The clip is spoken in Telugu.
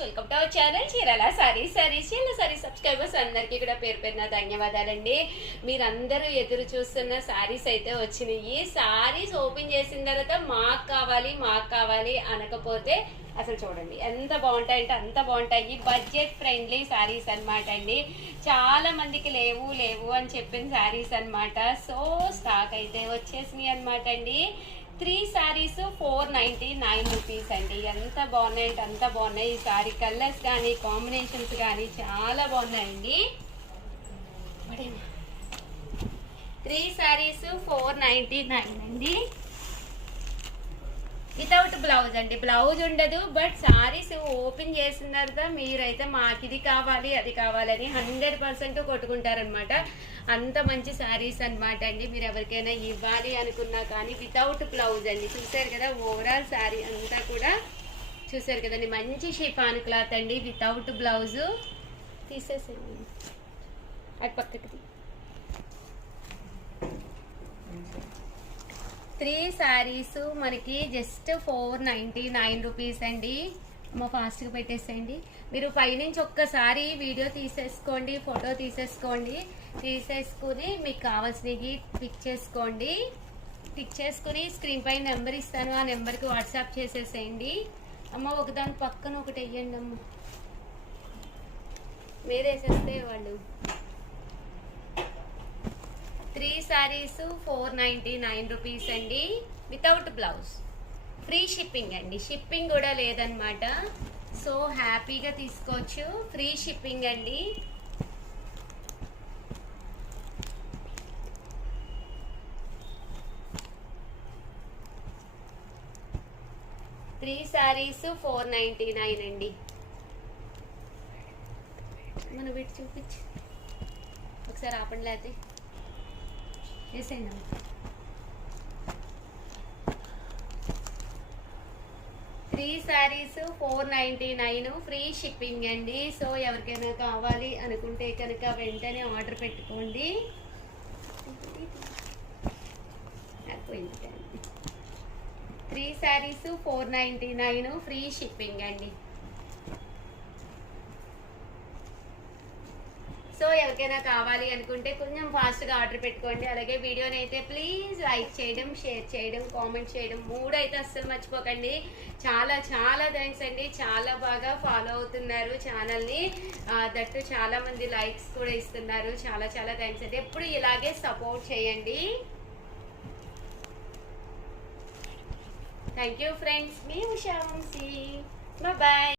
Welcome to our channel Chirala saris. Chirala saris subscribers అందరికీ కూడా పేరు పేరున ధన్యవాదాలండి. మీరందరూ ఎదురు చూస్తున్న సారీస్ అయితే వచ్చినాయి. సారీస్ ఓపెన్ చేసిన తర్వాత మాకు కావాలి అనకపోతే అసలు చూడండి ఎంత బాగుంటాయంటే అంత బాగుంటాయి. బడ్జెట్ ఫ్రెండ్లీ సారీస్ అనమాట అండి. చాలా మందికి లేవు అని చెప్పిన సారీస్ అనమాట. సో స్టాక్ అయితే వచ్చేసినాయి అనమాట అండి. 3 సారీస్ 499 రూపీస్ అండి. ఎంత బాగున్నాయి అంటే అంత బాగున్నాయి. ఈ సారీ కలర్స్ కానీ కాంబినేషన్స్ కానీ చాలా బాగున్నాయండి. 3 సారీస్ 499 అండి. వితౌట్ బ్లౌజ్ అండి, బ్లౌజ్ ఉండదు. బట్ సారీస్ ఓపెన్ చేసిన తర్వాత మీరైతే మాకు ఇది కావాలి అది కావాలని 100% కొట్టుకుంటారనమాట. అంత మంచి సారీస్ అనమాట అండి. మీరు ఎవరికైనా ఇవ్వాలి అనుకున్నా కానీ వితౌట్ బ్లౌజ్ అండి. చూసారు కదా ఓవరాల్ సారీ అంతా కూడా చూసారు కదండి. మంచి షిఫాన్ క్లాత్ అండి వితౌట్ బ్లౌజ్. తీసేసేయండి అది పక్కకి. 3 సారీస్ మనకి జస్ట్ 499 రూపీస్ అండి. ఫాస్ట్గా పెట్టేసేయండి. మీరు పైనుంచి ఒక్కసారి వీడియో తీసేసుకోండి, ఫోటో తీసేసుకుని మీకు కావాల్సినవి పిక్ చేసుకోండి. పిక్ చేసుకుని స్క్రీన్ పైన నెంబర్ ఇస్తాను, ఆ నెంబర్కి వాట్సాప్ చేసేసేయండి. అమ్మ ఒకదాని పక్కన ఒకటి వేయండి అమ్మ, మీరు వేసేస్తే వాళ్ళు. 3 సారీస్ 499 రూపీస్ అండి వితౌట్ బ్లౌజ్. ఫ్రీ షిప్పింగ్ అండి, షిప్పింగ్ కూడా లేదనమాట. సో హ్యాపీగా తీసుకోవచ్చు. ఫ్రీ షిప్పింగ్ అండి. త్రీ సారీస్ 499 అండి. మనం వీటి చూపించి ఒకసారి ఆపండి లేకపోతే వేసేయండి. 3 సారీస్ 499 ఫ్రీ షిప్పింగ్ అండి. సో ఎవరికైనా కావాలి అనుకుంటే కనుక వెంటనే ఆర్డర్ పెట్టుకోండి. 3 సారీస్ 499 ఫ్రీ షిప్పింగ్ అండి. సో ఎవరికైనా కావాలి అనుకుంటే కొంచెం ఫాస్ట్గా ఆర్డర్ పెట్టుకోండి. అలాగే వీడియోని అయితే ప్లీజ్ లైక్ చేయడం, షేర్ చేయడం, కామెంట్ చేయడం 3 అయితే అస్సలు మర్చిపోకండి. చాలా థ్యాంక్స్ అండి. చాలా బాగా ఫాలో అవుతున్నారు ఛానల్ని. దట్టు చాలా మంది లైక్స్ కూడా ఇస్తున్నారు. చాలా థ్యాంక్స్ అండి. ఎప్పుడు ఇలాగే సపోర్ట్ చేయండి. Thank you friends. మీ ఉషా వంశీ. బాయ్.